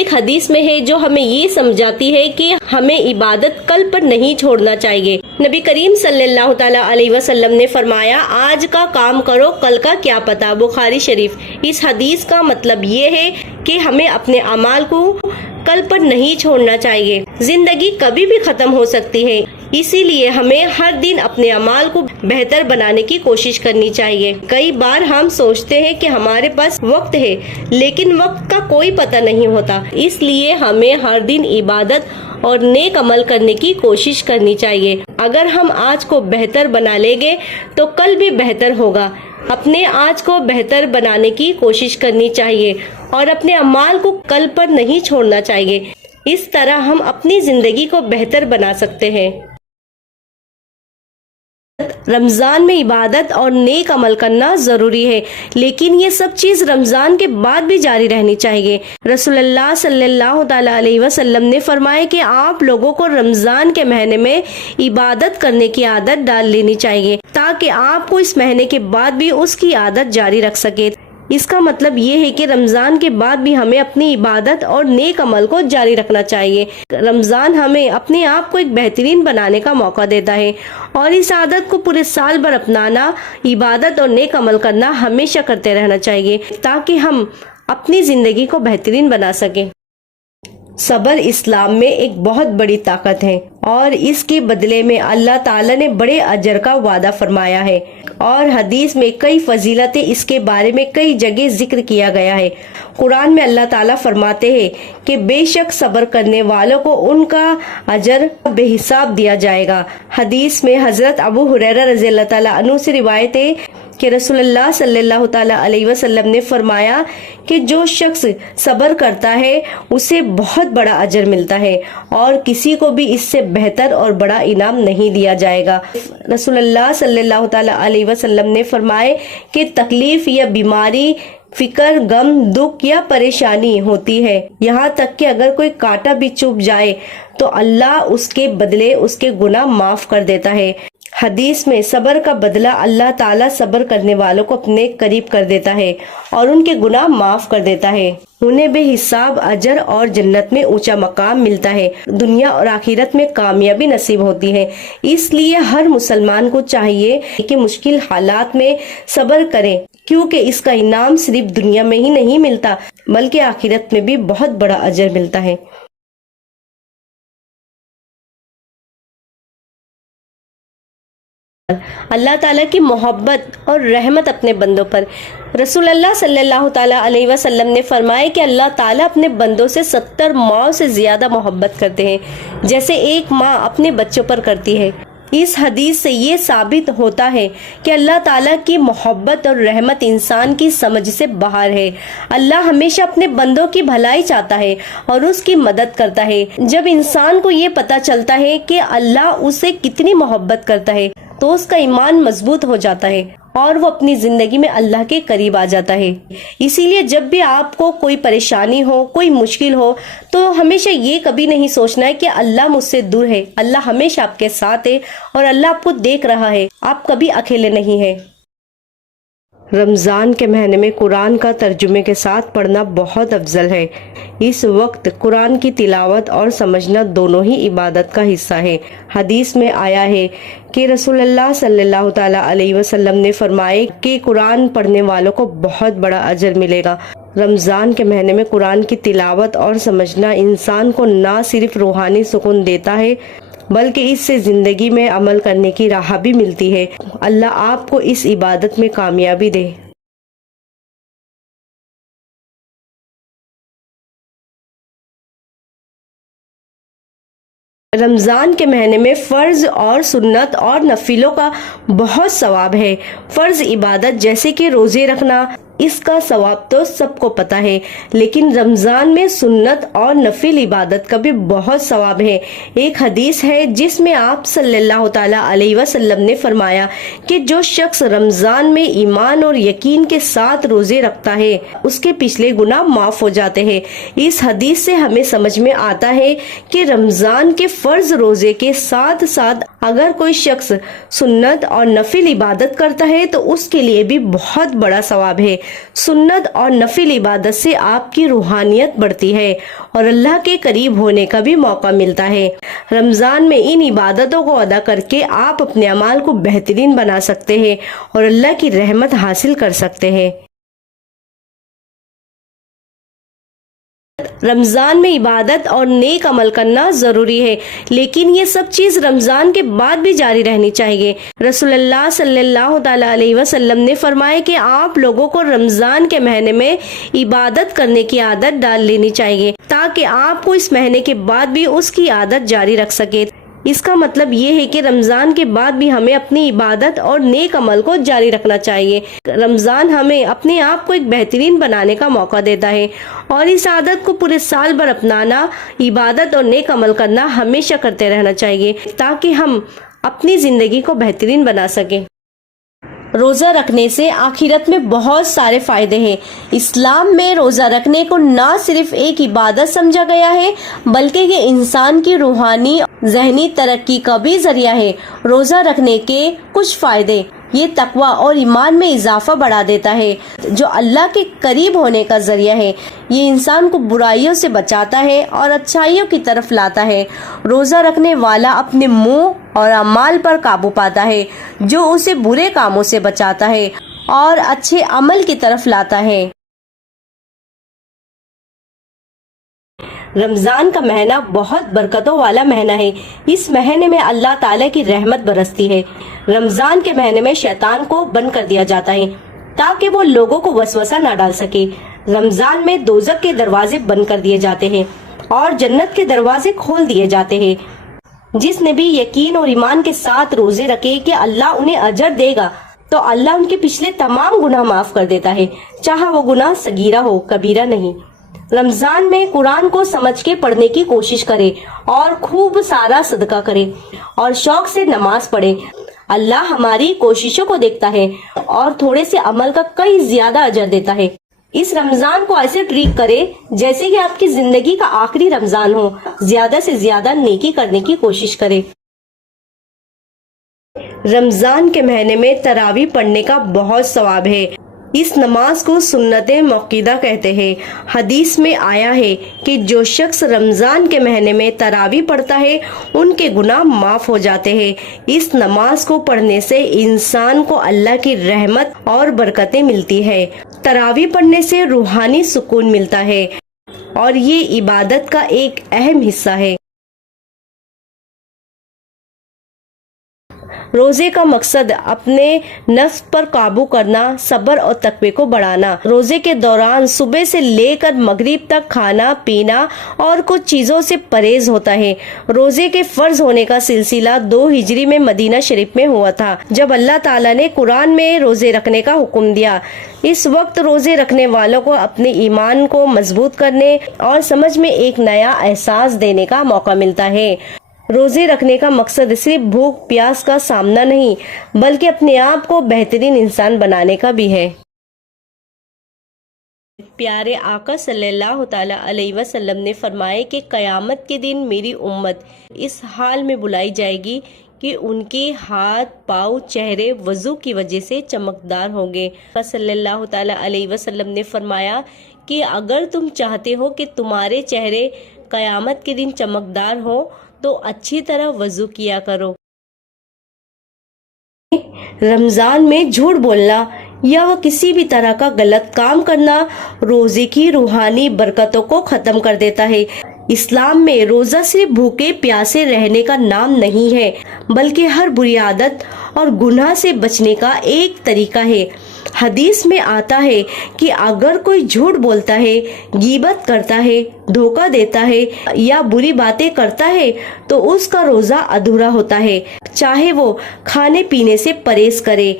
ایک حدیث میں ہے جو ہمیں یہ سمجھاتی ہے کہ ہمیں عبادت کل پر نہیں چھوڑنا چاہیے۔ نبی کریم صلی اللہ تعالیٰ علیہ وسلم نے فرمایا، آج کا کام کرو کل کا کیا پتہ، بخاری شریف۔ اس حدیث کا مطلب یہ ہے کہ ہمیں اپنے اعمال کو کل پر نہیں چھوڑنا چاہیے۔ زندگی کبھی بھی ختم ہو سکتی ہے، اسی لیے ہمیں ہر دن اپنے اعمال کو بہتر بنانے کی کوشش کرنی چاہیے۔ کئی بار ہم سوچتے ہیں کہ ہمارے پاس وقت ہے، لیکن وقت کا کوئی پتہ نہیں ہوتا، اس لیے ہمیں ہر دن عبادت اور نیک عمل کرنے کی کوشش کرنی چاہیے۔ اگر ہم آج کو بہتر بنا لیں گے تو کل بھی بہتر ہوگا۔ اپنے آج کو بہتر بنانے کی کوشش کرنی چاہیے اور اپنے اعمال کو کل پر نہیں چھوڑنا چاہیے۔ اس طرح ہم اپنی زندگی کو بہتر بنا سکتے ہیں۔ رمضان میں عبادت اور نیک عمل کرنا ضروری ہے، لیکن یہ سب چیز رمضان کے بعد بھی جاری رہنی چاہیے۔ رسول اللہ صلی اللہ تعالیٰ علیہ وسلم نے فرمایا کہ آپ لوگوں کو رمضان کے مہینے میں عبادت کرنے کی عادت ڈال لینی چاہیے تاکہ آپ کو اس مہینے کے بعد بھی اس کی عادت جاری رکھ سکے۔ اس کا مطلب یہ ہے کہ رمضان کے بعد بھی ہمیں اپنی عبادت اور نیک عمل کو جاری رکھنا چاہیے۔ رمضان ہمیں اپنے آپ کو ایک بہترین بنانے کا موقع دیتا ہے اور اس عادت کو پورے سال بھر اپنانا، عبادت اور نیک عمل کرنا ہمیشہ کرتے رہنا چاہیے تاکہ ہم اپنی زندگی کو بہترین بنا سکیں۔ صبر اسلام میں ایک بہت بڑی طاقت ہے اور اس کے بدلے میں اللہ تعالیٰ نے بڑے اجر کا وعدہ فرمایا ہے، اور حدیث میں کئی فضیلتیں اس کے بارے میں کئی جگہ ذکر کیا گیا ہے۔ قرآن میں اللہ تعالیٰ فرماتے ہیں کہ بے شک صبر کرنے والوں کو ان کا اجر بے حساب دیا جائے گا۔ حدیث میں حضرت ابو ہریرہ رضی اللہ تعالیٰ عنہ سے روایت ہے کہ رسول اللہ صلی اللہ تعالیٰ علیہ وسلم نے فرمایا کہ جو شخص صبر کرتا ہے اسے بہت بڑا اجر ملتا ہے اور کسی کو بھی اس سے بہتر اور بڑا انعام نہیں دیا جائے گا۔ رسول اللہ صلی اللہ تعالیٰ علیہ وسلم نے فرمایا کہ تکلیف یا بیماری، فکر، غم، دکھ یا پریشانی ہوتی ہے، یہاں تک کہ اگر کوئی کانٹا بھی چبھ جائے تو اللہ اس کے بدلے اس کے گناہ معاف کر دیتا ہے۔ حدیث میں صبر کا بدلہ اللہ تعالیٰ صبر کرنے والوں کو اپنے قریب کر دیتا ہے اور ان کے گناہ معاف کر دیتا ہے، انہیں بے حساب اجر اور جنت میں اونچا مقام ملتا ہے، دنیا اور آخرت میں کامیابی نصیب ہوتی ہے۔ اس لیے ہر مسلمان کو چاہیے کہ مشکل حالات میں صبر کرے، کیونکہ اس کا انعام صرف دنیا میں ہی نہیں ملتا بلکہ آخرت میں بھی بہت بڑا اجر ملتا ہے۔ اللہ تعالیٰ کی محبت اور رحمت اپنے بندوں پر۔ رسول اللہ صلی اللہ تعالیٰ علیہ وسلم نے فرمایا کہ اللہ تعالیٰ اپنے بندوں سے 70 ماؤں سے زیادہ محبت کرتے ہیں جیسے ایک ماں اپنے بچوں پر کرتی ہے۔ اس حدیث سے یہ ثابت ہوتا ہے کہ اللہ تعالیٰ کی محبت اور رحمت انسان کی سمجھ سے باہر ہے۔ اللہ ہمیشہ اپنے بندوں کی بھلائی چاہتا ہے اور اس کی مدد کرتا ہے۔ جب انسان کو یہ پتہ چلتا ہے کہ اللہ اسے کتنی محبت کرتا ہے تو اس کا ایمان مضبوط ہو جاتا ہے اور وہ اپنی زندگی میں اللہ کے قریب آ جاتا ہے۔ اسی لیے جب بھی آپ کو کوئی پریشانی ہو، کوئی مشکل ہو، تو ہمیشہ یہ کبھی نہیں سوچنا ہے کہ اللہ مجھ سے دور ہے۔ اللہ ہمیشہ آپ کے ساتھ ہے اور اللہ آپ کو دیکھ رہا ہے، آپ کبھی اکیلے نہیں ہیں۔ رمضان کے مہینے میں قرآن کا ترجمے کے ساتھ پڑھنا بہت افضل ہے۔ اس وقت قرآن کی تلاوت اور سمجھنا دونوں ہی عبادت کا حصہ ہے۔ حدیث میں آیا ہے کہ رسول اللہ صلی اللہ تعالیٰ علیہ وسلم نے فرمایا کہ قرآن پڑھنے والوں کو بہت بڑا اجر ملے گا۔ رمضان کے مہینے میں قرآن کی تلاوت اور سمجھنا انسان کو نہ صرف روحانی سکون دیتا ہے بلکہ اس سے زندگی میں عمل کرنے کی راہ بھی ملتی ہے۔ اللہ آپ کو اس عبادت میں کامیابی دے۔ رمضان کے مہینے میں فرض اور سنت اور نفلوں کا بہت ثواب ہے۔ فرض عبادت جیسے کہ روزے رکھنا، اس کا ثواب تو سب کو پتہ ہے، لیکن رمضان میں سنت اور نفل عبادت کا بھی بہت ثواب ہے۔ ایک حدیث ہے جس میں آپ صلی اللہ تعالیٰ علیہ وسلم نے فرمایا کہ جو شخص رمضان میں ایمان اور یقین کے ساتھ روزے رکھتا ہے اس کے پچھلے گناہ معاف ہو جاتے ہیں۔ اس حدیث سے ہمیں سمجھ میں آتا ہے کہ رمضان کے فرض روزے کے ساتھ ساتھ اگر کوئی شخص سنت اور نفل عبادت کرتا ہے تو اس کے لیے بھی بہت بڑا ثواب ہے۔ سنت اور نفل عبادت سے آپ کی روحانیت بڑھتی ہے اور اللہ کے قریب ہونے کا بھی موقع ملتا ہے۔ رمضان میں ان عبادتوں کو ادا کر کے آپ اپنے اعمال کو بہترین بنا سکتے ہیں اور اللہ کی رحمت حاصل کر سکتے ہیں۔ رمضان میں عبادت اور نیک عمل کرنا ضروری ہے، لیکن یہ سب چیز رمضان کے بعد بھی جاری رہنی چاہیے۔ رسول اللہ صلی اللہ تعالی علیہ وسلم نے فرمایا کہ آپ لوگوں کو رمضان کے مہینے میں عبادت کرنے کی عادت ڈال لینی چاہیے تاکہ آپ کو اس مہینے کے بعد بھی اس کی عادت جاری رکھ سکے۔ اس کا مطلب یہ ہے کہ رمضان کے بعد بھی ہمیں اپنی عبادت اور نیک عمل کو جاری رکھنا چاہیے۔ رمضان ہمیں اپنے آپ کو ایک بہترین بنانے کا موقع دیتا ہے اور اس عادت کو پورے سال بھر اپنانا، عبادت اور نیک عمل کرنا ہمیشہ کرتے رہنا چاہیے تاکہ ہم اپنی زندگی کو بہترین بنا سکیں۔ روزہ رکھنے سے آخرت میں بہت سارے فائدے ہیں۔ اسلام میں روزہ رکھنے کو نہ صرف ایک عبادت سمجھا گیا ہے بلکہ یہ انسان کی روحانی ذہنی ترقی کا بھی ذریعہ ہے۔ روزہ رکھنے کے کچھ فائدے: یہ تقوی اور ایمان میں اضافہ بڑھا دیتا ہے جو اللہ کے قریب ہونے کا ذریعہ ہے۔ یہ انسان کو برائیوں سے بچاتا ہے اور اچھائیوں کی طرف لاتا ہے۔ روزہ رکھنے والا اپنے منہ اور اعمال پر قابو پاتا ہے جو اسے برے کاموں سے بچاتا ہے اور اچھے عمل کی طرف لاتا ہے۔ رمضان کا مہینہ بہت برکتوں والا مہینہ ہے۔ اس مہینے میں اللہ تعالیٰ کی رحمت برستی ہے۔ رمضان کے مہینے میں شیطان کو بند کر دیا جاتا ہے تاکہ وہ لوگوں کو وسوسہ نہ ڈال سکے۔ رمضان میں دوزخ کے دروازے بند کر دیے جاتے ہیں اور جنت کے دروازے کھول دیے جاتے ہیں۔ جس نے بھی یقین اور ایمان کے ساتھ روزے رکھے کہ اللہ انہیں اجر دے گا تو اللہ ان کے پچھلے تمام گناہ معاف کر دیتا ہے، چاہے وہ گناہ صغیرہ ہو، کبیرہ نہیں۔ رمضان میں قرآن کو سمجھ کے پڑھنے کی کوشش کرے اور خوب سارا صدقہ کرے اور شوق سے نماز پڑھے۔ اللہ ہماری کوششوں کو دیکھتا ہے اور تھوڑے سے عمل کا کئی زیادہ اجر دیتا ہے۔ اس رمضان کو ایسے ٹریٹ کرے جیسے کہ آپ کی زندگی کا آخری رمضان ہو۔ زیادہ سے زیادہ نیکی کرنے کی کوشش کرے۔ رمضان کے مہینے میں تراویح پڑھنے کا بہت ثواب ہے۔ اس نماز کو سنت موقدہ کہتے ہیں۔ حدیث میں آیا ہے کہ جو شخص رمضان کے مہینے میں تراویح پڑھتا ہے ان کے گناہ معاف ہو جاتے ہیں۔ اس نماز کو پڑھنے سے انسان کو اللہ کی رحمت اور برکتیں ملتی ہے۔ تراویح پڑھنے سے روحانی سکون ملتا ہے اور یہ عبادت کا ایک اہم حصہ ہے۔ روزے کا مقصد اپنے نفس پر قابو کرنا، صبر اور تقوی کو بڑھانا۔ روزے کے دوران صبح سے لے کر مغرب تک کھانا پینا اور کچھ چیزوں سے پرہیز ہوتا ہے۔ روزے کے فرض ہونے کا سلسلہ 2 ہجری میں مدینہ شریف میں ہوا تھا جب اللہ تعالیٰ نے قرآن میں روزے رکھنے کا حکم دیا۔ اس وقت روزے رکھنے والوں کو اپنے ایمان کو مضبوط کرنے اور سمجھ میں ایک نیا احساس دینے کا موقع ملتا ہے۔ روزے رکھنے کا مقصد صرف بھوک پیاس کا سامنا نہیں بلکہ اپنے آپ کو بہترین انسان بنانے کا بھی ہے۔ پیارے آقا صلی اللہ تعالی علیہ وسلم نے فرمایا کہ قیامت کے دن میری امت اس حال میں بلائی جائے گی کہ ان کے ہاتھ، پاؤں، چہرے وضو کی وجہ سے چمکدار ہوں گے۔ صلی اللہ تعالی علیہ وسلم نے فرمایا کہ اگر تم چاہتے ہو کہ تمہارے چہرے قیامت کے دن چمکدار ہوں تو اچھی طرح وضو کیا کرو۔ رمضان میں جھوٹ بولنا یا کسی بھی طرح کا غلط کام کرنا روزے کی روحانی برکتوں کو ختم کر دیتا ہے۔ اسلام میں روزہ صرف بھوکے پیاسے رہنے کا نام نہیں ہے بلکہ ہر بری عادت اور گناہ سے بچنے کا ایک طریقہ ہے۔ حدیث میں آتا ہے کہ اگر کوئی جھوٹ بولتا ہے، غیبت کرتا ہے، دھوکہ دیتا ہے یا بری باتیں کرتا ہے تو اس کا روزہ ادھورا ہوتا ہے، چاہے وہ کھانے پینے سے پرہیز کرے۔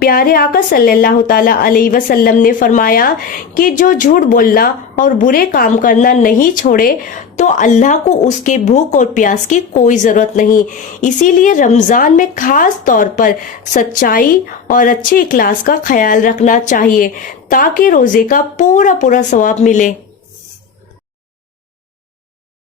پیارے آقا صلی اللہ تعالی علیہ وسلم نے فرمایا کہ جو جھوٹ بولنا اور برے کام کرنا نہیں چھوڑے تو اللہ کو اس کے بھوک اور پیاس کی کوئی ضرورت نہیں۔ اسی لیے رمضان میں خاص طور پر سچائی اور اچھے اخلاص کا خیال رکھنا چاہیے تاکہ روزے کا پورا ثواب ملے۔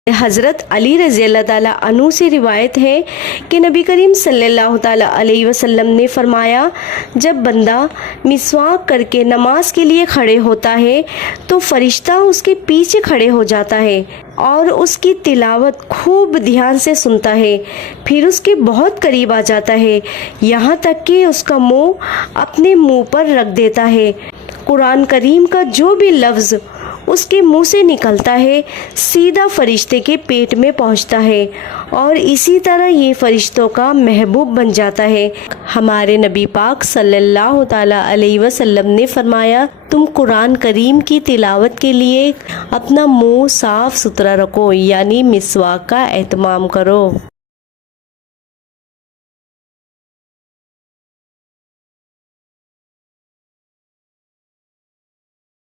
حضرت علی رضی اللہ تعالیٰ عنہ سے روایت ہے کہ نبی کریم صلی اللہ تعالیٰ علیہ وسلم نے فرمایا، جب بندہ مسواک کر کے نماز کے لیے کھڑے ہوتا ہے تو فرشتہ اس کے پیچھے کھڑے ہو جاتا ہے اور اس کی تلاوت خوب دھیان سے سنتا ہے، پھر اس کے بہت قریب آ جاتا ہے، یہاں تک کہ اس کا منہ اپنے منہ پر رکھ دیتا ہے۔ قرآن کریم کا جو بھی لفظ اس کے منہ سے نکلتا ہے سیدھا فرشتے کے پیٹ میں پہنچتا ہے اور اسی طرح یہ فرشتوں کا محبوب بن جاتا ہے۔ ہمارے نبی پاک صلی اللہ تعالیٰ علیہ وسلم نے فرمایا، تم قرآن کریم کی تلاوت کے لیے اپنا منہ صاف ستھرا رکھو، یعنی مسواک کا اہتمام کرو۔